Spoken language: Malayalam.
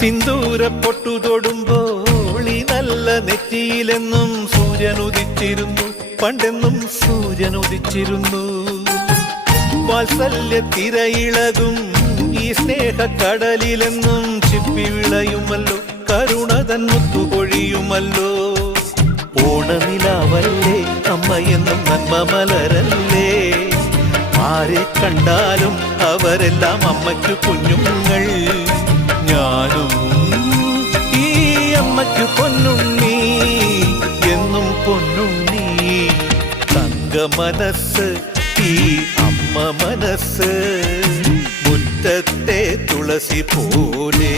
സിന്ദൂര പൊട്ടു തൊടുമ്പോൾ ഈ നല്ല നെറ്റിയിലെന്നും സൂര്യൻ ഉദിച്ചിരുന്നു, പണ്ടെന്നും സൂര്യൻ ഉദിച്ചിരുന്നു. വാത്സല്യ തിരയിളകും ഈ സ്നേഹക്കടലിലെന്നും ചിപ്പി വിളയുമല്ലോ, കരുണ തൻ മുത്തുപൊഴിയുമല്ലോ. ഓണനിലാവല്ലേ അമ്മയെന്നും നന്മ മലരല്ലേ, ആരെ കണ്ടാലും അവരെല്ലാം അമ്മയ്ക്കു കുഞ്ഞുങ്ങൾ. ഞാനും ഈ അമ്മയ്ക്കു പൊന്നുണ്ണി, എന്നും പൊന്നുണ്ണി. തങ്ക മനസ്സ് ഈ അമ്മ മനസ്സ്, മുറ്റത്തെ തുളസി പോലെ.